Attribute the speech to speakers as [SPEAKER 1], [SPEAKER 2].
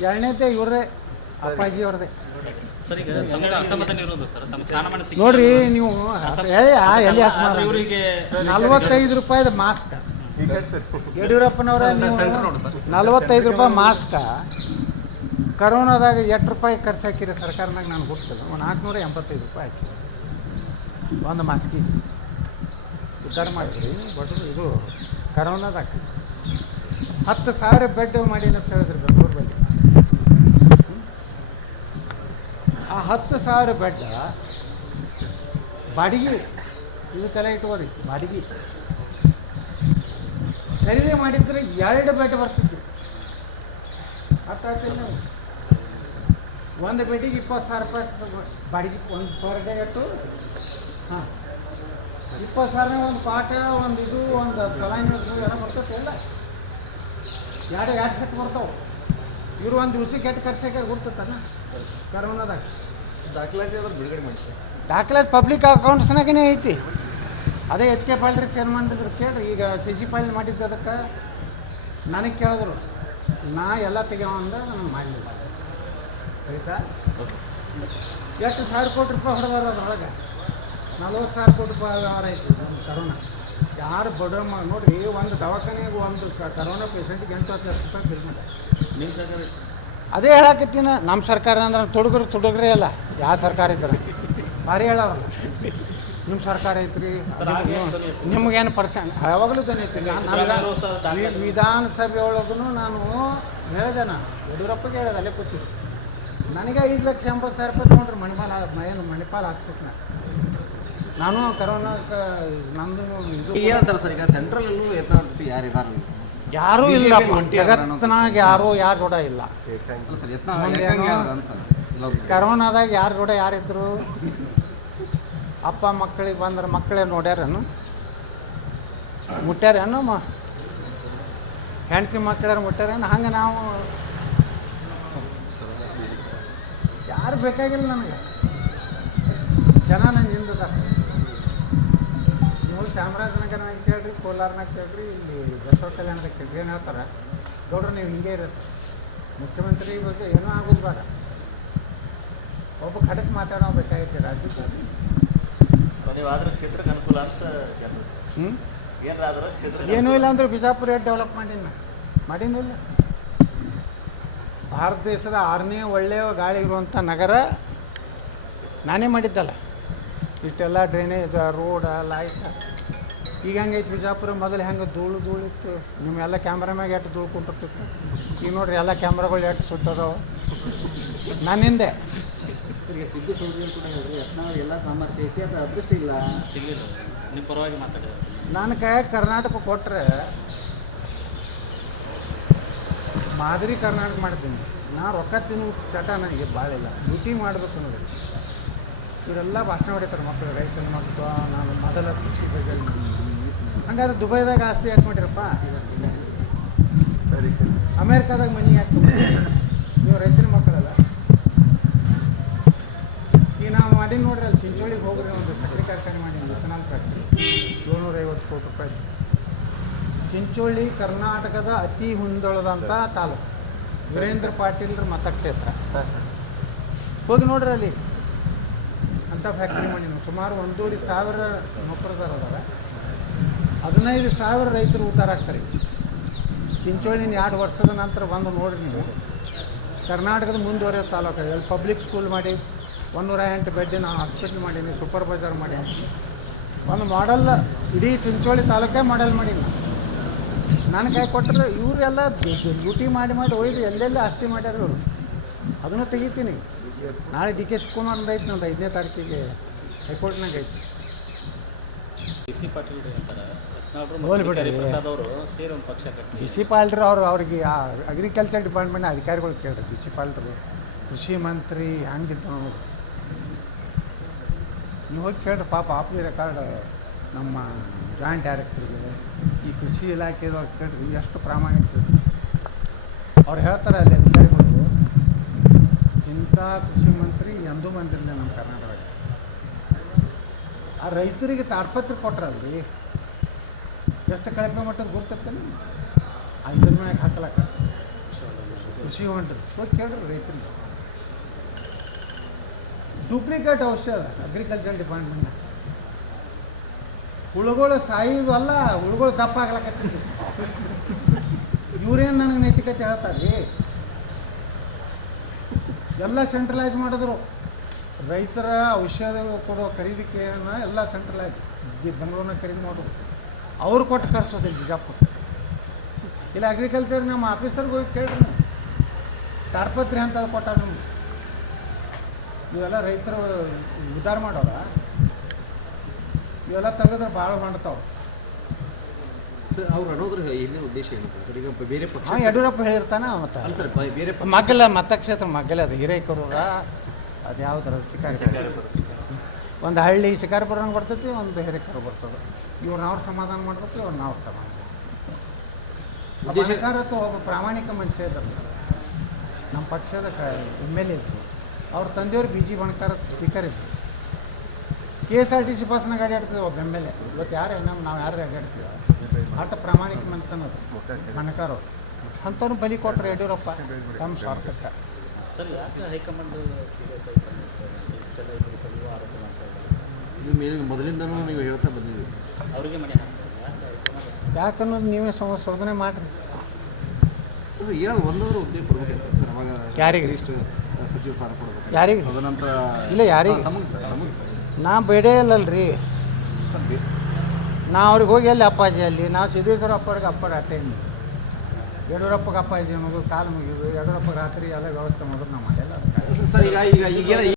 [SPEAKER 1] ಎರಡನೇದೇ ಇವ್ರದೇ ಅಪ್ಪಾಜಿ ಅವ್ರದೇ.
[SPEAKER 2] ಸರ್ ಈಗ ತಮಗೆ ಅಸಮಾಧಾನ ಇರೋದು ಸರ್ ತಮ್ಮ ಸ್ಥಾನಮಾನ ಸಿಕ್ಕಿಲ್ಲ.
[SPEAKER 1] ನೋಡ್ರಿ ನೀವು ಏ, ಆ, ಎಲ್ಲಿ
[SPEAKER 2] ಆದ್ರೆ? ಇವರಿಗೆ
[SPEAKER 1] ನಲ್ವತ್ತೈದು ರೂಪಾಯಿದ ಮಾಸ್ಕ್. ಯಡಿಯೂರಪ್ಪನವರ ನೀವು ನಲ್ವತ್ತೈದು ರೂಪಾಯಿ ಮಾಸ್ಕ. ಕರೋನಾದಾಗ ಎಷ್ಟು ರೂಪಾಯಿ ಖರ್ಚು ಹಾಕಿರಿ ಸರ್ಕಾರನಾಗ ನಾನು ಗೊತ್ತಿಲ್ಲ. ಒಂದು ನಾಲ್ಕುನೂರ ಎಂಬತ್ತೈದು ರೂಪಾಯಿ ಹಾಕಿ. ಒಂದು ಮಾಸ್ಕಿ. ಉದ್ಧಾರ ಮಾಡಿದ್ರಿ. ಬಟ್ ಇದು ಕರೋನಾದಾಗ. ಹತ್ತು ಸಾವಿರ ಬೆಡ್ ಮಾಡಿ ಅಂತ ಹೇಳಿದ್ರು ಬೆಂಗಳೂರು ಬಗ್ಗೆ ಆ ಹತ್ತು ಸಾವಿರ ಬೆಡ್ ಬಾಡಿಗೆ ಇದು ತಲೆ ಇಟ್ಕೋರಿ ಬಾಡಿಗೆ. ಖರೀದಿ ಮಾಡಿದ್ರೆ ಎರಡು ಬೆಡ್ ಬರ್ತಿತ್ತು. ಅರ್ಥ ಆಗ್ತಿಲ್ಲ ನೀವು ಒಂದು ಬೆಡ್ಡಿಗೆ ಇಪ್ಪತ್ತು ಸಾವಿರ ರೂಪಾಯಿ ಬಾಡಿಗೆ ಒಂದು ಪರ್ ಡೇ ಇಟ್ಟು ಹಾಂ. ಇಪ್ಪತ್ತು ಸಾವಿರ ಒಂದು ಪಾಠ, ಒಂದು ಇದು, ಒಂದು ಸಲಾಯಿನ ಏನೋ ಬರ್ತೈತೆ ಎಲ್ಲ. ಎರಡು ಎರಡು ಸೆಟ್ ಬರ್ತಾವೆ. ಇವರು ಒಂದು ದಿವ್ಸಕ್ಕೆ ಎಷ್ಟು ಖರ್ಚಾಗ ಗುರ್ತೈತಲ್ಲ ಕರೋನಾದಾಗ.
[SPEAKER 3] ದಾಖಲಾತಿ ಅದ್ರ ಮಾಡಿ
[SPEAKER 1] ಪಬ್ಲಿಕ್ ಅಕೌಂಟ್ಸ್ನಾಗೇ ಐತಿ. ಅದೇ ಎಚ್ ಕೆ ಪಾಲ್ರಿ ಚೇರ್ಮನ್ ಇದ್ರು ಕೇಳ್ರಿ ಈಗ ಸಿ ಪಾಲ್ ಮಾಡಿದ್ದು ಅದಕ್ಕೆ ನನಗೆ ಕೇಳಿದ್ರು ನಾ ಎಲ್ಲ ತೆಗೆವ ಅಂದ ನಾನು ಮಾಡಲಿಲ್ಲ. ಆಯ್ತಾ? ಎಷ್ಟು ಸಾವಿರ ಕೋಟಿ ರೂಪಾಯಿ ಹೊಡೆದಾರ ಅದ್ರೊಳಗೆ? ನಲ್ವತ್ತು ಸಾವಿರ ಕೋಟಿ ರೂಪಾಯಿ ವ್ಯವಹಾರ ಐತಿ ಕರೋನಾ. ಯಾರು ಬಡ ನೋಡಿರಿ ಒಂದು ದವಾಖಾನೆಗೆ ಒಂದು ಕರೋನಾ ಪೇಷಂಟ್ಗೆ ಎಂಟು ಹತ್ತು ಲಕ್ಷ ರೂಪಾಯಿ ಬಿಲ್ ಮಾಡ್ಯಾರ
[SPEAKER 2] ನಿಮ್ಮ
[SPEAKER 1] ಅದೇ ಹೇಳಕತ್ತಿನ ನಮ್ಮ ಸರ್ಕಾರ ಅಂದ್ರೆ ತುಡುಗರು ತುಡುಗ್ರೆ ಅಲ್ಲ ಯಾವ ಸರ್ಕಾರ ಇದ್ರೆ. ಭಾರಿ ಹೇಳವಲ್ಲ ನಿಮ್ಮ ಸರ್ಕಾರ ಐತ್ರಿ. ನಿಮ್ಗೇನು ಪರ್ಸೆಂಟ್ ಯಾವಾಗಲೂ ದನಿ ಐತಿ ನಾನು
[SPEAKER 2] ಸಿದ್ದರಾಮಯ್ಯ ಅವರು ಸಹ
[SPEAKER 1] ವಿಧಾನಸಭೆ ಒಳಗೂ ನಾನು ಹೇಳಿದೆ ನಾನು. ಯಡಿಯೂರಪ್ಪಗೆ ಹೇಳಿದೆ ಅಲ್ಲೇ ಕೂತಿ ನನಗೆ ಐದು ಲಕ್ಷ ಎಂಬತ್ತು ಸಾವಿರ ರೂಪಾಯಿ ತೊಗೊಂಡ್ರೆ ಮಣಿಪಾಲ ಏನು ಮಣಿಪಾಲ ಹಾಕ್ಬೇಕು ನಾನು ನಾನು ಕರೋನಾಕ್ಕೆ ನಂದು ಇದು
[SPEAKER 3] ಈಗ ಏನಂತಾರೆ ಸರ್ ಈಗ ಸೆಂಟ್ರಲ್ ಅಲ್ಲೂ ಯತ್ನಾಳ್ ಯಾರು
[SPEAKER 1] ಇಲ್ಲ ಜಗತ್ತಿನಾಗ ಯಾರು ಯಾರು ಜೋಡ ಇಲ್ಲ. ಕರೋನಾದಾಗ ಯಾರು ಜೋಡ ಯಾರಿದ್ರು ಅಪ್ಪ ಮಕ್ಕಳಿಗೆ ಬಂದ್ರೆ ಮಕ್ಕಳೇ ನೋಡ್ಯಾರೇನು? ಮುಟ್ಟ್ಯಾರೇನು ಮ ಹೆಂಡತಿ ಮಕ್ಕಳ ಮುಟ್ಟ್ಯಾರೇನು ಹಂಗೆ ನಾವು ಯಾರು ಬೇಕಾಗಿಲ್ಲ ನನಗೆ ಜನ ನೀವು ಚಾಮರಾಜನಗರನಾಗ ಕೇಳ್ರಿ ಕೋಲಾರನಾಗ ಕೇಳ್ರಿ ಇಲ್ಲಿ ಬಸವ ಕಲ್ಯಾಣದಾಗ ಕೇಳ್ರಿ ಏನು ಹೇಳ್ತಾರೆ? ನೋಡ್ರಿ ನೀವು ಹಿಂಗೆ ಇರುತ್ತೆ. ಮುಖ್ಯಮಂತ್ರಿ ಬಗ್ಗೆ ಏನೂ ಆಗೋದು ಬೇಡ. ಒಬ್ಬ ಖಡಕ್ ಮಾತಾಡೋ ಬೇಕಾಗಿತ್ತು
[SPEAKER 2] ರಾಜಕೀಯ ಕ್ಷೇತ್ರಕ್ಕೆ ಅನುಕೂಲ ಅಂತ ಜನರು?
[SPEAKER 1] ಹ್ಞೂ
[SPEAKER 2] ಏನಾದ್ರೆ ಕ್ಷೇತ್ರ
[SPEAKER 1] ಏನೂ ಇಲ್ಲ ಅಂದ್ರೆ ಬಿಜಾಪುರ ಏಟ್ ಡೆವಲಪ್ ಮಾಡಿನ ಮಾಡೀನಿಲ್ಲ ಭಾರತ ದೇಶದ ಆರನೇ ಒಳ್ಳೆಯ ಗಾಳಿ ಇರುವಂಥ ನಗರ ನಾನೇ ಮಾಡಿದ್ದಲ್ಲ. ಇಷ್ಟೆಲ್ಲ ಡ್ರೈನೇಜ್ ರೋಡ ಲೈಟ್ ಈಗ ಹಂಗೈತೆ ಬಿಜಾಪುರ ಮೊದಲು ಹೆಂಗೆ ಧೂಳು ಧೂಳು ಇತ್ತು. ನಿಮ್ಮೆಲ್ಲ ಕ್ಯಾಮ್ರಾಮ್ಯಾಗ ಎಷ್ಟು ಧೂಳು ಕುಂತಿರ್ತಿತ್ತು. ಈಗ ನೋಡ್ರಿ ಎಲ್ಲ ಕ್ಯಾಮ್ರಾಗಳು ಎಷ್ಟು ಸುತ್ತದವು. ನನ್ನ
[SPEAKER 4] ಹಿಂದೆ. ಸಿದ್ದು ಕೂಡ ಯತ್ನಾಳ್ ಎಲ್ಲ ಸಾಮರ್ಥ್ಯ ಐತಿ ಅದು ಅದೃಷ್ಟ ಇಲ್ಲ.
[SPEAKER 2] ಸಿಗಲಿಲ್ಲ. ನಿಮ್ಮ ಪರವಾಗಿ ಮಾತಾಡಿದ್ರು ನನಗೆ
[SPEAKER 1] ನನ್ನ ಕರ್ನಾಟಕ ಕೊಟ್ಟರೆ ಮಾದರಿ ಕರ್ನಾಟಕ ಮಾಡ್ತೀನಿ ನಾ ರೊಕ್ಕ ತಿನ್ನು ಚಟ ನನಗೆ ಭಾಳ ಇಲ್ಲ ಡ್ಯೂಟಿ ಮಾಡಬೇಕು ನೋಡಿ ಇವರೆಲ್ಲ ಭಾಷಣ ಹೊಡಿತಾರೆ ಮಕ್ಕಳು ರೈತನ ಮಕ್ಕಳು ನಾನು ಮೊದಲ ಕೃಷಿ ಬಗ್ಗೆ ಹಂಗಾದ್ರೆ ದುಬೈದಾಗ ಆಸ್ತಿ ಯಾಕೆ ಮಾಡಿರಪ್ಪ ಅಮೇರಿಕಾದಾಗ ಮನಿ ಯಾಕೆ ನೀವು ರೈತನ ಮಕ್ಕಳಲ್ಲ. ಈಗ ನಾವು ಮಾಡಿ ನೋಡ್ರಿ ಅಲ್ಲಿ ಚಿಂಚೋಳಿಗೆ ಹೋಗ್ರಿ ಒಂದು ಸಕ್ಕರೆ ಕಾರ್ಖಾನೆ ಮಾಡಿ ಇಥನಾಲ್ ಫ್ಯಾಕ್ಟ್ರಿ ಏಳ್ನೂರೈವತ್ತು ಕೋಟಿ ರೂಪಾಯಿ. ಚಿಂಚೋಳಿ ಕರ್ನಾಟಕದ ಅತಿ ಹಿಂದುಳಿದಂಥ ತಾಲೂಕು. ವೀರೇಂದ್ರ ಪಾಟೀಲ್ರ ಮತಕ್ಷೇತ್ರ. ಹೋಗಿ ನೋಡ್ರಿ ಅಲ್ಲಿ. ಅಂಥ ಫ್ಯಾಕ್ಟ್ರಿ ಮಾಡಿ ಸುಮಾರು ಒಂದೂವರೆ ಸಾವಿರ ನೌಕರದಾರ ಅದಾರ ಹದಿನೈದು ಸಾವಿರ ರೈತರು ಉದ್ಧಾರ ಆಗ್ತಾರೆ ಚಿಂಚೋಳಿನ ಎರಡು ವರ್ಷದ ನಂತರ ಬಂದು ನೋಡ್ರಿ ನೀವು ಕರ್ನಾಟಕದ ಮುಂದುವರೆಯೋ ತಾಲೂಕು ಅಲ್ಲಿ ಪಬ್ಲಿಕ್ ಸ್ಕೂಲ್ ಮಾಡಿ ಒಂದೂರ ಎಂಟು ಬೆಡ್ಡಿನ ಹಾಸ್ಪಿಟ್ಲ್ ಮಾಡೀನಿ ಸೂಪರ್ ಬಜಾರ್ ಮಾಡಿ ಒಂದು ಮಾಡಲ್ ಇಡೀ ಚಿಂಚೋಳಿ ತಾಲೂಕೇ ಮಾಡಲ್ ಮಾಡೀನಿ ನನ್ನ ಕೈ ಕೊಟ್ಟರೆ ಇವರೆಲ್ಲ ಡ್ಯೂಟಿ ಮಾಡಿ ಮಾಡಿ ಒಯ್ದು ಎಲ್ಲೆಲ್ಲಿ ಆಸ್ತಿ ಮಾಡ್ಯಾರ ಇವರು ಅದನ್ನು ತೆಗಿತೀನಿ. ನಾಳೆ ಡಿ ಕೆ ಶಿವಕುಮಾರ್ ಐತೆ ನಂದು ಐದನೇ ತಾರೀಕಿಗೆ ಹೈಕೋರ್ಟ್ನಾಗ ಐತಿ.
[SPEAKER 2] ಬಿ ಸಿ ಪಾಟೀಲ್ ಅವರು ಸೇರಿ ಒಂದು ಪಕ್ಷ ಕಟ್ಟಿ
[SPEAKER 1] ಬಿ ಸಿ ಪಾಲ್ರಿ ಅವ್ರು ಅವ್ರಿಗೆ ಆ ಅಗ್ರಿಕಲ್ಚರ್ ಡಿಪಾರ್ಟ್ಮೆಂಟ್ ಅಧಿಕಾರಿಗಳು ಕೇಳ್ರಿ ಬಿ ಸಿ ಪಾಲ್ರು ಕೃಷಿ ಮಂತ್ರಿ ಹಂಗಿತ್ತು ನೋಡಿ. ನೀವು ಹೋಗಿ ಕೇಳ್ರಿ ಪಾಪ ಆಫ್ ದಿ ರೆಕಾರ್ಡ್ ನಮ್ಮ ಜಾಯಿಂಟ್ ಡೈರೆಕ್ಟರ್ಗೆ ಈ ಕೃಷಿ ಇಲಾಖೆದವ್ರು ಕೇಳ್ರಿ ಎಷ್ಟು ಪ್ರಾಮಾಣಿಕ ಅವ್ರು ಹೇಳ್ತಾರೆ ಅಲ್ಲಿ ಅಧಿಕಾರಿಗಳು ಇಂಥ ಕೃಷಿ ಮಂತ್ರಿ ಎಂದೂ ಬಂದಿರಲಿಲ್ಲ ನಮ್ಮ ಕರ್ನಾಟಕ ಆ ರೈತರಿಗೆ ತಾಡ್ಪತ್ರ ಕೊಟ್ರಲ್ರಿ. ಎಷ್ಟು ಕಳಪೆ ಮಟ್ಟದ ಗುರ್ತತ್ತೇನೆ ಐದರ ಮ್ಯಾಗ ಹಾಕಲಕ್ಕ. ಕೃಷಿ ಹೊಂಟ್ರಿ. ಹೋಗಿ ಕೇಳ್ರಿ ರೈತರಿಗೆ. ಡೂಪ್ಲಿಕೇಟ್ ಔಷಧ ಅಗ್ರಿಕಲ್ಚರ್ ಡಿಪಾರ್ಟ್ಮೆಂಟ್ ಹುಳುಗಳು ಸಾಯೋದು ಅಲ್ಲ, ಹುಳುಗಳು ದಪ್ಪ ಆಗ್ಲಕತ್ತಿದ್ವಿ ಇವ್ರೇನು ನನಗೆ ನೈತಿಕತೆ ಹೇಳ್ತಾರೆ ಎಲ್ಲ ಸೆಂಟ್ರಲೈಸ್ ಮಾಡಿದ್ರು. ರೈತರ ಔಷಧ ಕೊಡೋ ಖರೀದಿಕೆಯನ್ನು ಎಲ್ಲ ಸೆಂಟ್ರಲೈಸ್ ಬೆಂಗಳೂರಿನ ಖರೀದಿ ಮಾಡೋದು. ಅವ್ರು ಕೊಟ್ಟು ಕಳ್ಸೋದಿಲ್ಲ ಬಿಜಾಪುರ. ಇಲ್ಲ ಅಗ್ರಿಕಲ್ಚರ್ ನಮ್ಮ ಆಫೀಸರ್ಗೆ ಹೋಗಿ ಕೇಳಿರಿ ತಾಡ್ಪತ್ರಿ ಅಂತ ಕೊಟ್ಟಾರ ನಮ್ಗೆ. ಇವೆಲ್ಲ ರೈತರು ಉದ್ಧಾರ ಮಾಡೋರ. ಇವೆಲ್ಲ ತೆಗೆದ್ರೆ ಭಾಳ ಮಾಡ್ತಾವೆ.
[SPEAKER 3] ಸರ್ ಅವ್ರು ಅನ್ನೋದ್ರ ಉದ್ದೇಶ ಏನಿದೆ ಸರ್? ಈಗ ಬೇರೆ ಪಕ್ಷ
[SPEAKER 1] ಹಾಂ ಯಡಿಯೂರಪ್ಪ ಹೇಳಿರ್ತಾನ ಮತ್ತೆ.
[SPEAKER 3] ಅಲ್ಲ ಸರ್ ಬ- ಬೇರೆ ಪಕ್ಷ
[SPEAKER 1] ಮಗ್ಗಲ ಮತಕ್ಷೇತ್ರ ಮಗ್ಗಲ ಅದು ಹಿರೇಕರೂರ ಅದು ಯಾವ್ದಾರ ಶಿಕಾರಿಪುರ ಒಂದು ಹಳ್ಳಿ ಶಿಕಾರಿಪುರ ಬರ್ತೈತಿ ಒಂದು ಹಿರೇಕರು ಬರ್ತದೆ. ಇವ್ರನ್ನ ಅವ್ರು ಸಮಾಧಾನ ಮಾಡ್ಬೇಕು ಇವ್ರನ್ನ ಅವ್ರು ಸಮಾಧಾನ
[SPEAKER 3] ಉದ್ದೇಶ-
[SPEAKER 1] ಒಬ್ಬ ಪ್ರಾಮಾಣಿಕ ಮನುಷ್ಯ ಇದ್ದಾರೆ ನಮ್ಮ ಪಕ್ಷದ ಎಂ ಎಲ್ ಎ ಅವ್ರ ತಂದೆಯವ್ರು ಬಿ ಜಿ ಬಣಕಾರ ಸ್ಪೀಕರ್ ಇದ್ರು. K S R T C ಬಸ್ನ ಗಾಡಿ ಆಡ್ತಿದ್ದೆ ಒಬ್ಬ ಎಂ ಎಲ್ ಎ ಇವತ್ತು ಯಾರು ನಮ್ಮ ನಾವು ಯಾರು ಗಾಡಿ ಆಡ್ತೀವಿ ಆಟ ಪ್ರಾಮಾಣಿಕ ಮಂತನದು ಬಣಕಾರ ಅಂಥವ್ರು ಬಲಿ ಕೊಟ್ಟರು ಯಡಿಯೂರಪ್ಪ ತಮ್ಮ ಸ್ವಾರ್ಥಕ್ಕೆ.
[SPEAKER 4] ಸರ್ ಯಾಕೆ ಹೈಕಮಾಂಡ್ ಸೀರಿಯಸ್ ಆಗಿ ಬಂದಿಸ್ತಾರೆ ಇಷ್ಟೆಲ್ಲ ಇದ್ರು ಸಲುವಾಗಿ ಆರೋಪ ಮಾಡ್ತಾ ಇದ್ದಾರೆ?
[SPEAKER 3] ಇದು ಮೇಲೆ ಮೊದಲಿಂದನೂ ನೀವು ಹೇಳ್ತಾ ಬಂದಿದ್ದೀವಿ
[SPEAKER 4] ಅವರಿಗೆ ಮನೆ
[SPEAKER 1] ಯಾಕನ್ನೋದು ನೀವೇ ಸಂ ಶೋಧನೆ ಮಾಡಿರಿ.
[SPEAKER 3] ಸರ್ ಏನಾದ್ರು ಒಂದಾದ್ರೂ ಉದ್ಯೋಗ ಕೊಡ್ಬೇಕಂತ ಸರ್ ಅವಾಗ
[SPEAKER 1] ಯಾರಿಗೆ?
[SPEAKER 3] ಇಷ್ಟು ಸಚಿವ ಸ್ಥಾನ ಕೊಡ್ಬೇಕು
[SPEAKER 1] ಯಾರಿಗೆ?
[SPEAKER 3] ತದನಂತರ
[SPEAKER 1] ಇಲ್ಲ, ಯಾರಿಗೆ?
[SPEAKER 3] ನಮಗೆ ಸರ್ ನಮಗೆ ಸರ್.
[SPEAKER 1] ನಾ ಬೇಡೇ
[SPEAKER 3] ರೀ
[SPEAKER 1] ನಾ ಅವ್ರಿಗೆ ಹೋಗಿ ಎಲ್ಲಿ ಅಪ್ಪಾಜಿ ಅಲ್ಲಿ? ನಾವು ಸಿದ್ದೇಶ್ವರ ಅಪ್ಪರಿಗೆ ಅಪ್ಪರ ರಾತ್ರಿ ಯಡಿಯೂರಪ್ಪಗೆ ಅಪ್ಪಾಜಿ ಮಗು ಕಾಲು ಮುಗಿದು, ಯಡಿಯೂರಪ್ಪ ರಾತ್ರಿ ಎಲ್ಲ ವ್ಯವಸ್ಥೆ ಮಾಡೋದು ನಮ್ಮ ಮಾಡಿಲ್ಲ.